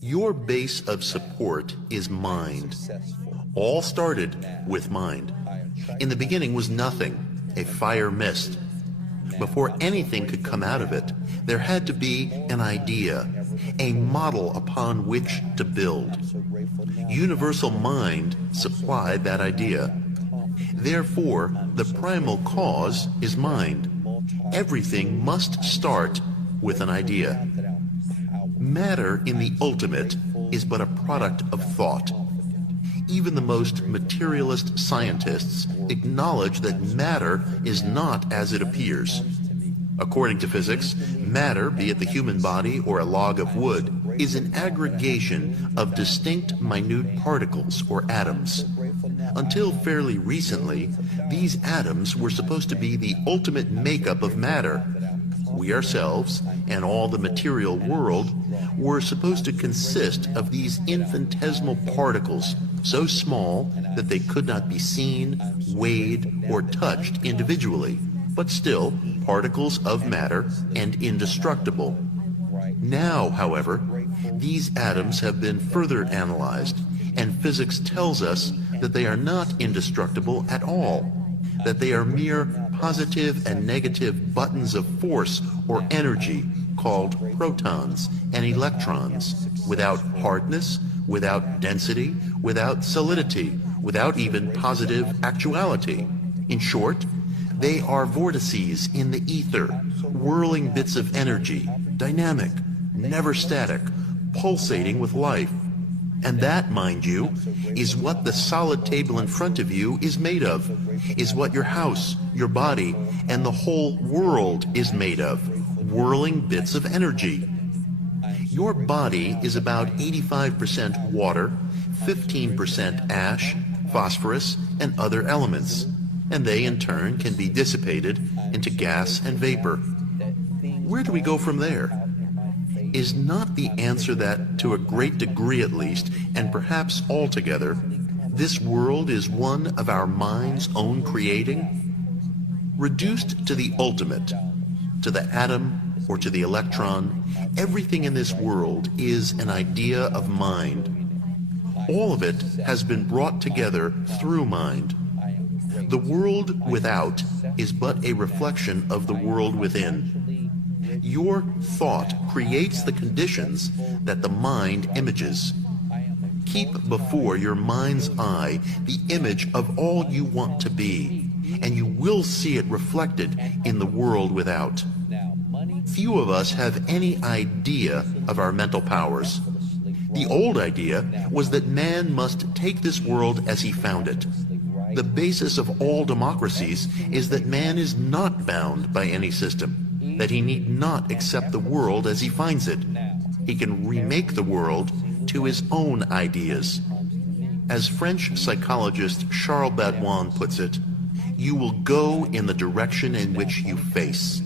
Your base of support is mind. All started with mind. In the beginning was nothing, a fire mist. Before anything could come out of it, there had to be an idea, a model upon which to build. Universal mind supplied that idea. Therefore, the primal cause is mind. Everything must start with an idea. Matter in the ultimate is but a product of thought. Even the most materialist scientists acknowledge that matter is not as it appears. According to physics, matter, be it the human body or a log of wood, is an aggregation of distinct minute particles or atoms. Until fairly recently, these atoms were supposed to be the ultimate makeup of matter. We ourselves, and all the material world, were supposed to consist of these infinitesimal particles, so small that they could not be seen, weighed, or touched individually, but still particles of matter and indestructible. Now, however, these atoms have been further analyzed, and physics tells us that they are not indestructible at all, that they are mere positive and negative buttons of force or energy called protons and electrons, without hardness, without density, without solidity, without even positive actuality. In short, they are vortices in the ether, whirling bits of energy, dynamic, never static, pulsating with life. And that, mind you, is what the solid table in front of you is made of, is what your house, your body, and the whole world is made of, whirling bits of energy. Your body is about 85% water, 15% ash, phosphorus, and other elements, and they in turn can be dissipated into gas and vapor. Where do we go from there? Is not the answer that, to a great degree at least, and perhaps altogether, this world is one of our mind's own creating? Reduced to the ultimate, to the atom or to the electron, everything in this world is an idea of mind. All of it has been brought together through mind. The world without is but a reflection of the world within. Your thought creates the conditions that the mind images. Keep before your mind's eye the image of all you want to be, and you will see it reflected in the world without. Few of us have any idea of our mental powers. The old idea was that man must take this world as he found it. The basis of all democracies is that man is not bound by any system, that he need not accept the world as he finds it. He can remake the world to his own ideas. As French psychologist Charles Baudouin puts it, you will go in the direction in which you face.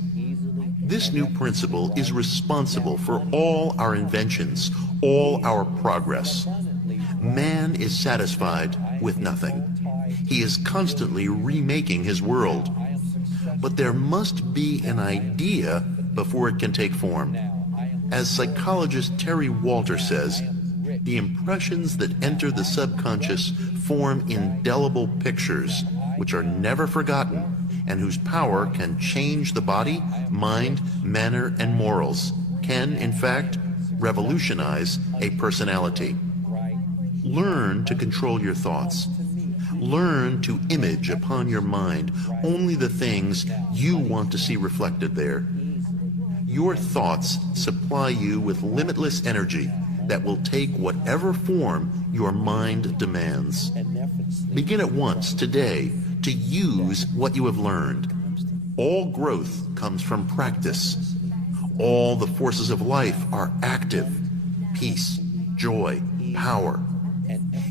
This new principle is responsible for all our inventions, all our progress. Man is satisfied with nothing. He is constantly remaking his world. But there must be an idea before it can take form. As psychologist Terry Walter says, the impressions that enter the subconscious form indelible pictures, which are never forgotten, and whose power can change the body, mind, manner, and morals, can, in fact, revolutionize a personality. Learn to control your thoughts. Learn to image upon your mind only the things you want to see reflected there. Your thoughts supply you with limitless energy that will take whatever form your mind demands. Begin at once, today, to use what you have learned. All growth comes from practice. All the forces of life are active. Peace, joy, power.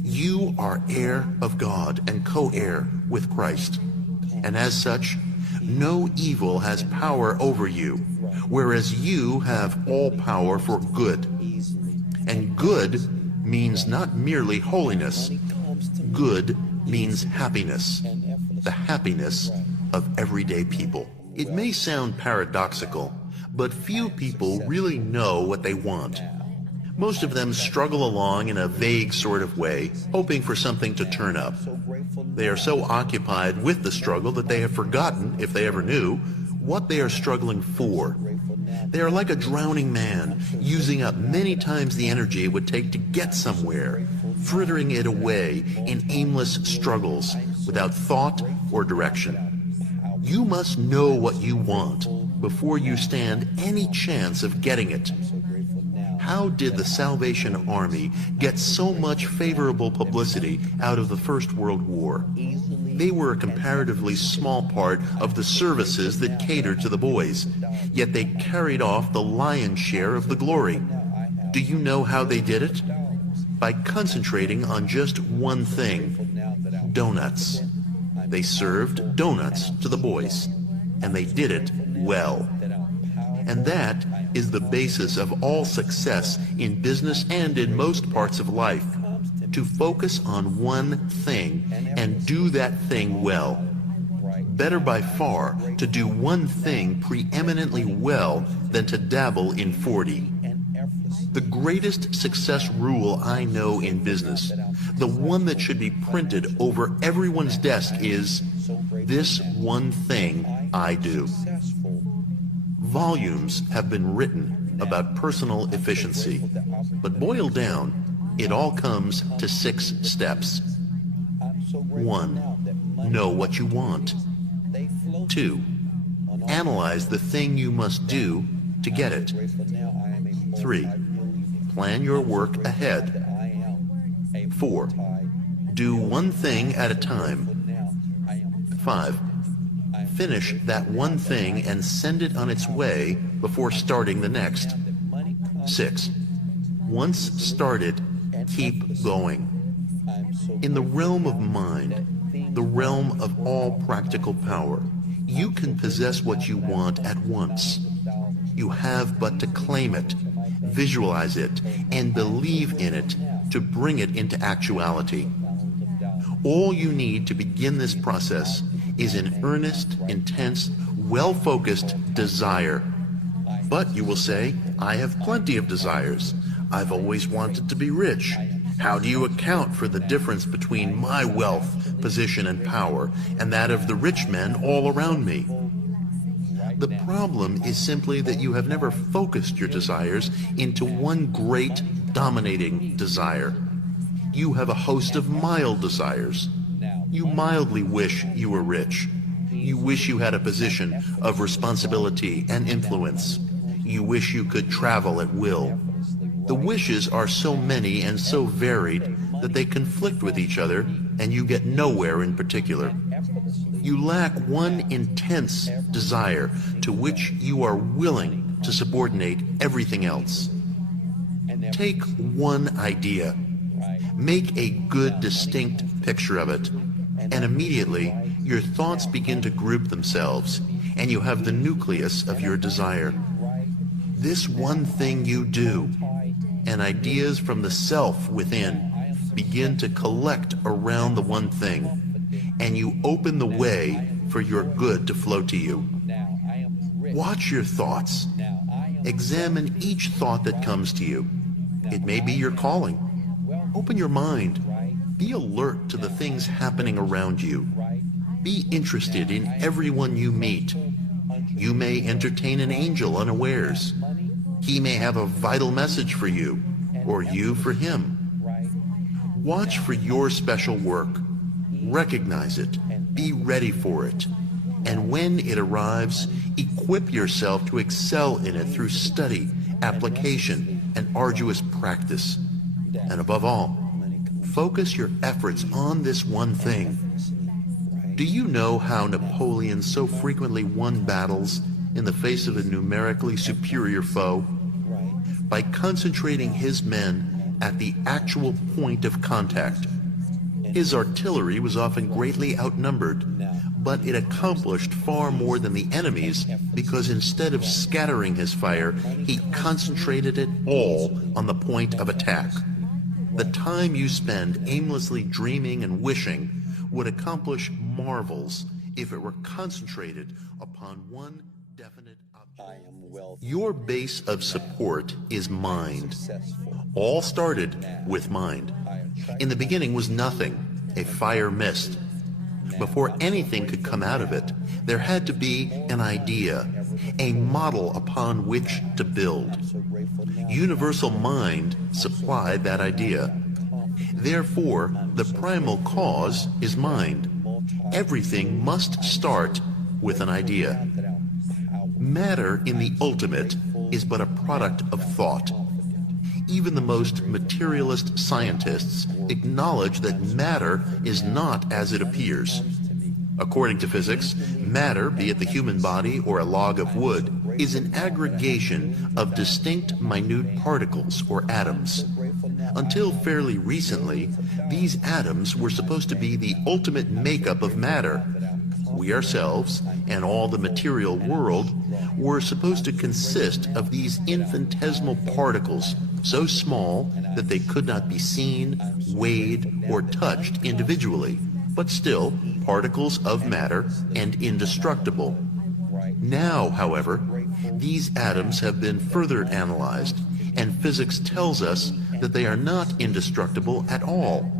You are heir of God and co-heir with Christ. And as such, no evil has power over you, whereas you have all power for good. And good means not merely holiness. Good means happiness, the happiness of everyday people. It may sound paradoxical, but few people really know what they want. Most of them struggle along in a vague sort of way, hoping for something to turn up. They are so occupied with the struggle that they have forgotten, if they ever knew, what they are struggling for. They are like a drowning man, using up many times the energy it would take to get somewhere, frittering it away in aimless struggles without thought or direction. You must know what you want before you stand any chance of getting it. How did the Salvation Army get so much favorable publicity out of the First World War? They were a comparatively small part of the services that catered to the boys, yet they carried off the lion's share of the glory. Do you know how they did it? By concentrating on just one thing: donuts. They served donuts to the boys, and they did it well. And that is the basis of all success in business and in most parts of life. To focus on one thing and do that thing well. Better by far to do one thing preeminently well than to dabble in 40. The greatest success rule I know in business, the one that should be printed over everyone's desk, is this one thing I do. Volumes have been written about personal efficiency, but boiled down, it all comes to 6 steps. 1. Know what you want. 2. Analyze the thing you must do to get it. 3. Plan your work ahead. 4. Do one thing at a time. 5. Finish that one thing and send it on its way before starting the next. 6. Once started, keep going. In the realm of mind, the realm of all practical power, you can possess what you want at once. You have but to claim it, visualize it, and believe in it to bring it into actuality. All you need to begin this process is an earnest, intense, well-focused desire. But you will say, I have plenty of desires. I've always wanted to be rich. How do you account for the difference between my wealth, position, and power and that of the rich men all around me? The problem is simply that you have never focused your desires into one great, dominating desire. You have a host of mild desires. You mildly wish you were rich. You wish you had a position of responsibility and influence. You wish you could travel at will. The wishes are so many and so varied that they conflict with each other, and you get nowhere in particular. You lack one intense desire to which you are willing to subordinate everything else. Take one idea, make a good, distinct picture of it, and immediately your thoughts begin to group themselves, and you have the nucleus of your desire. This one thing you do, and ideas from the self within begin to collect around the one thing, and you open the way for your good to flow to you. Watch your thoughts. Examine each thought that comes to you. It may be your calling. Open your mind. Be alert to the things happening around you. Be interested in everyone you meet. You may entertain an angel unawares. He may have a vital message for you, or you for him. Watch for your special work. Recognize it. Be ready for it. And when it arrives, equip yourself to excel in it through study, application, and arduous practice. And above all, focus your efforts on this one thing. Do you know how Napoleon so frequently won battles in the face of a numerically superior foe? By concentrating his men at the actual point of contact. His artillery was often greatly outnumbered, but it accomplished far more than the enemy's because instead of scattering his fire, he concentrated it all on the point of attack. The time you spend aimlessly dreaming and wishing would accomplish marvels if it were concentrated upon one definite object. Your base of support is mind. All started with mind. In the beginning was nothing, a fire mist. Before anything could come out of it, there had to be an idea, a model upon which to build. Universal mind supplied that idea. Therefore, the primal cause is mind. Everything must start with an idea. Matter in the ultimate is but a product of thought. Even the most materialist scientists acknowledge that matter is not as it appears. According to physics, matter, be it the human body or a log of wood, is an aggregation of distinct minute particles or atoms. Until fairly recently, these atoms were supposed to be the ultimate makeup of matter. We ourselves, and all the material world, were supposed to consist of these infinitesimal particles, so small that they could not be seen, weighed, or touched individually, but still particles of matter and indestructible. Now, however, these atoms have been further analyzed, and physics tells us that they are not indestructible at all,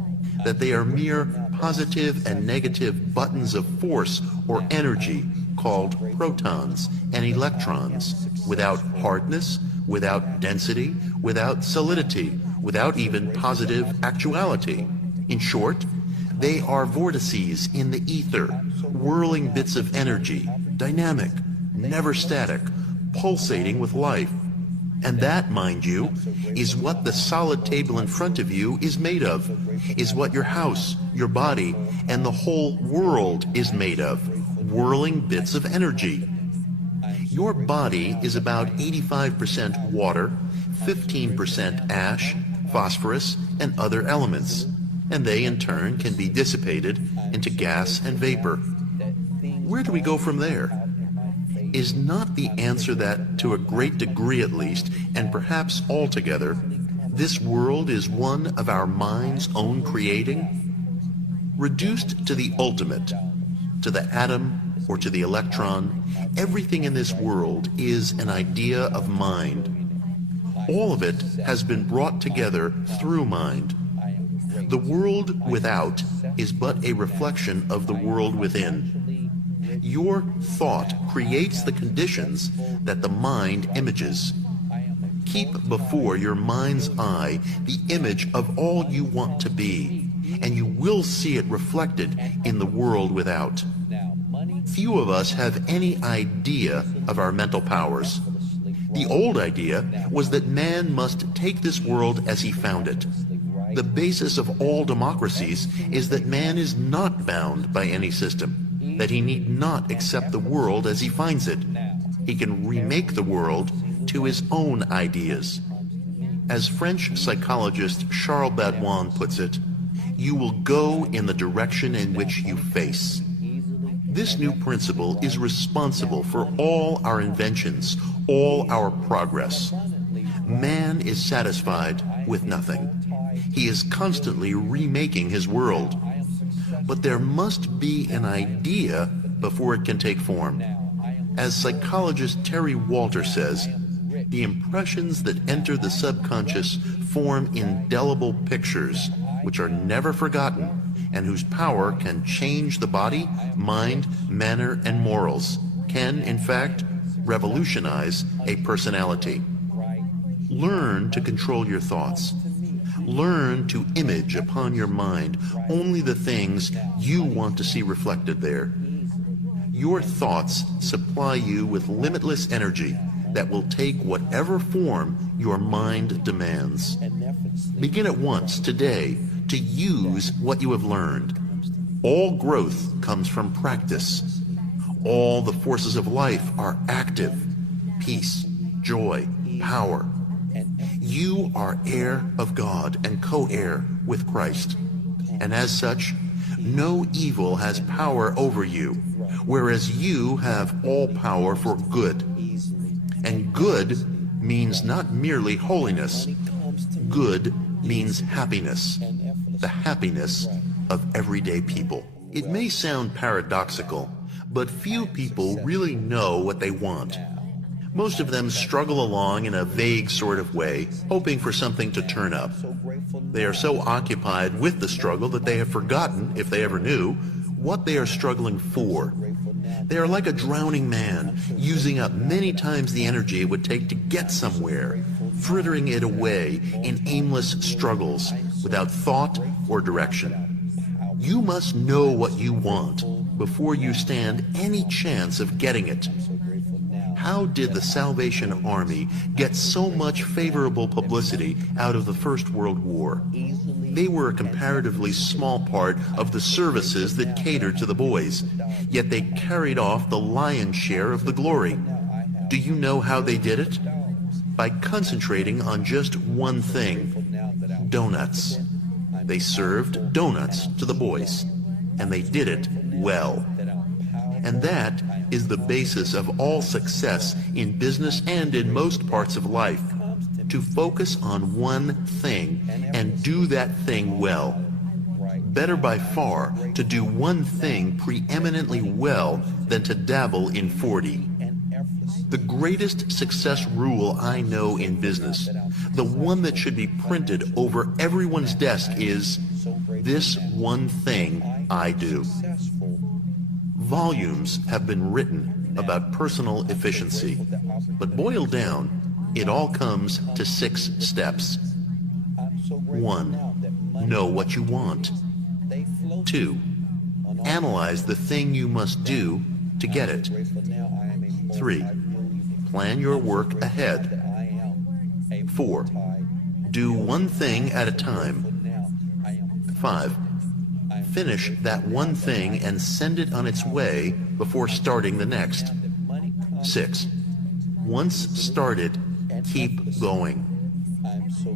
that they are mere positive and negative buttons of force or energy called protons and electrons, without hardness, without density, without solidity, without even positive actuality. In short, they are vortices in the ether, whirling bits of energy, dynamic, never static, pulsating with life. And that, mind you, is what the solid table in front of you is made of, is what your house, your body, and the whole world is made of, whirling bits of energy. Your body is about 85% water, 15% ash, phosphorus, and other elements, and they in turn can be dissipated into gas and vapor. Where do we go from there? Is not the answer that, to a great degree at least, and perhaps altogether, this world is one of our mind's own creating? Reduced to the ultimate, to the atom or to the electron, everything in this world is an idea of mind. All of it has been brought together through mind. The world without is but a reflection of the world within. Your thought creates the conditions that the mind images. Keep before your mind's eye the image of all you want to be, and you will see it reflected in the world without. Few of us have any idea of our mental powers. The old idea was that man must take this world as he found it. The basis of all democracies is that man is not bound by any system, that he need not accept the world as he finds it. He can remake the world to his own ideas. As French psychologist Charles Baudouin puts it, you will go in the direction in which you face. This new principle is responsible for all our inventions, all our progress. Man is satisfied with nothing. He is constantly remaking his world. But there must be an idea before it can take form. As psychologist Terry Walter says, the impressions that enter the subconscious form indelible pictures, which are never forgotten, and whose power can change the body, mind, manner, and morals, can, in fact, revolutionize a personality. Learn to control your thoughts. Learn to image upon your mind only the things you want to see reflected there. Your thoughts supply you with limitless energy that will take whatever form your mind demands. Begin at once, today, to use what you have learned. All growth comes from practice. All the forces of life are active. Peace, joy, power. You are heir of God and co-heir with Christ. And as such, no evil has power over you, whereas you have all power for good. And good means not merely holiness. Good means happiness, the happiness of everyday people. It may sound paradoxical, but few people really know what they want. Most of them struggle along in a vague sort of way, hoping for something to turn up. They are so occupied with the struggle that they have forgotten, if they ever knew, what they are struggling for. They are like a drowning man, using up many times the energy it would take to get somewhere, frittering it away in aimless struggles without thought or direction. You must know what you want before you stand any chance of getting it. How did the Salvation Army get so much favorable publicity out of the First World War? They were a comparatively small part of the services that catered to the boys, yet they carried off the lion's share of the glory. Do you know how they did it? By concentrating on just one thing: donuts. They served donuts to the boys, and they did it well. And that is the basis of all success in business and in most parts of life: to focus on one thing and do that thing well. Better by far to do one thing preeminently well than to dabble in 40. The greatest success rule I know in business, the one that should be printed over everyone's desk, is this one thing I do. Volumes have been written about personal efficiency, but boiled down, it all comes to 6 steps. 1. Know what you want. 2. Analyze the thing you must do to get it. 3. Plan your work ahead. 4. Do one thing at a time. 5. Finish that one thing and send it on its way before starting the next. 6. Once started, keep going.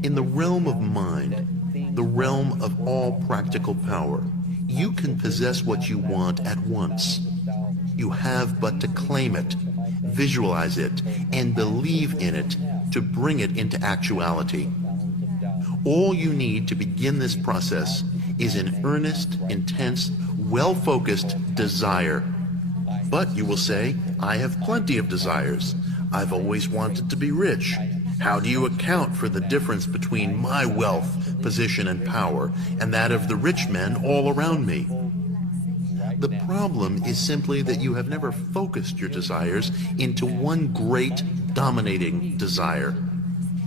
In the realm of mind, the realm of all practical power, you can possess what you want at once. You have but to claim it, visualize it, and believe in it to bring it into actuality. All you need to begin this process is an earnest, intense, well-focused desire. But you will say, I have plenty of desires. I've always wanted to be rich. How do you account for the difference between my wealth, position, and power and that of the rich men all around me? The problem is simply that you have never focused your desires into one great, dominating desire.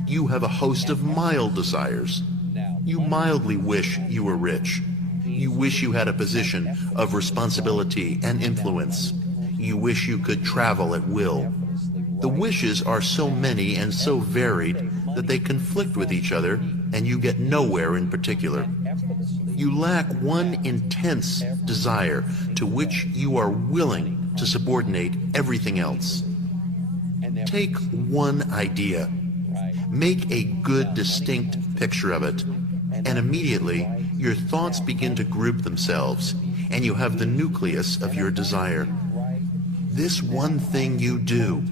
You have a host of mild desires. You mildly wish you were rich. You wish you had a position of responsibility and influence. You wish you could travel at will. The wishes are so many and so varied that they conflict with each other, and you get nowhere in particular. You lack one intense desire to which you are willing to subordinate everything else. Take one idea. Make a good, distinct picture of it, and immediately your thoughts begin to group themselves, and you have the nucleus of your desire. This one thing you do,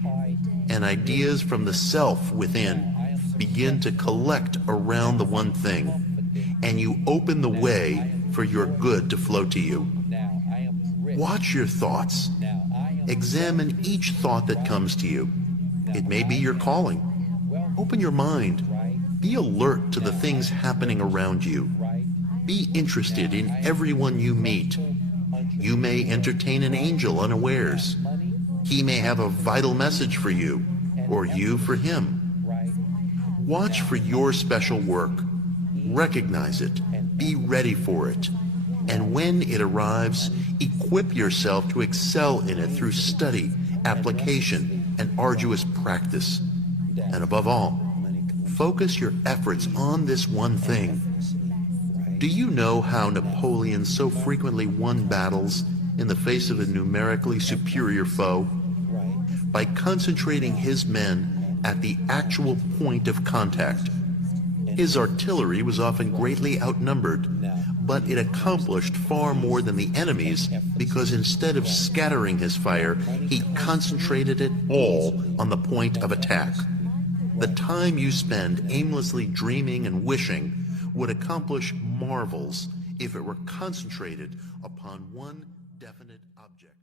and ideas from the self within begin to collect around the one thing, and you open the way for your good to flow to you. Watch your thoughts. Examine each thought that comes to you. It may be your calling. Open your mind. Be alert to the things happening around you. Be interested in everyone you meet. You may entertain an angel unawares. He may have a vital message for you, or you for him. Watch for your special work. Recognize it. Be ready for it. And when it arrives, equip yourself to excel in it through study, application, and arduous practice. And above all, focus your efforts on this one thing. Do you know how Napoleon so frequently won battles in the face of a numerically superior foe? By concentrating his men at the actual point of contact. His artillery was often greatly outnumbered, but it accomplished far more than the enemy's because instead of scattering his fire, he concentrated it all on the point of attack. The time you spend aimlessly dreaming and wishing would accomplish marvels if it were concentrated upon one definite object.